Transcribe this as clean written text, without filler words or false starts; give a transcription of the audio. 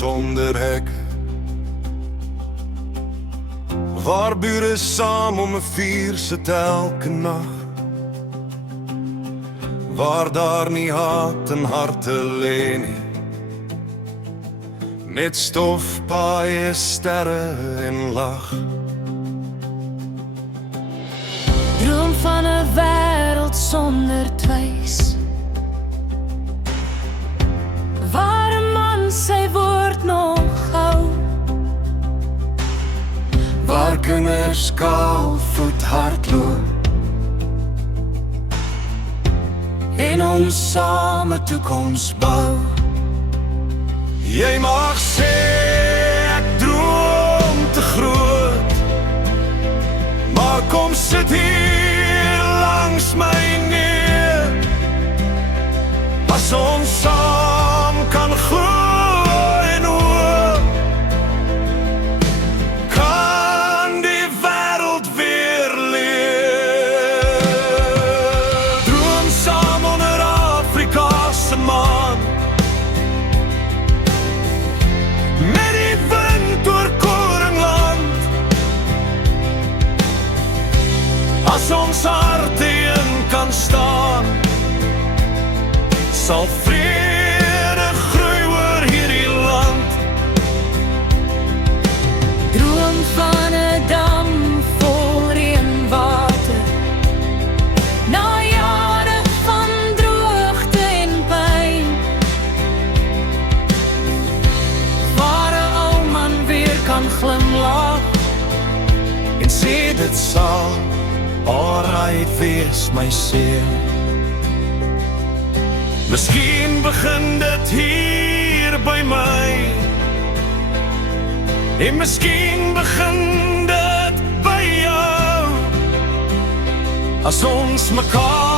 sonder hekke, waar bure saam om 'n vuur sit elke nag, waar daar nie haat en harte lê nie, net stof, paaie, sterre en lag. Droom van 'n wêreld sonder twys, waar 'n man sy woord nog hou, waar kinders kaalvoet hardloop en ons same toekoms bou. Jy mag sê ek droom te groot, maar kom sit hier langs my neer. As ons saam kan groei en hoop, kan die wêreld weer leef. Droom saam onder Afrika se maan, met die wind oor Koringland. As ons harte een kan staan, sal vrede groei oor hierdie land. droom van 'n dam vol reënwater, na jare van droogte en pyn, waar 'n ou man weer kan glimlag En sê dit sal alright wees, my seun. Miskien begin dit hier by my, en miskien begin dit by jou, as ons mekaar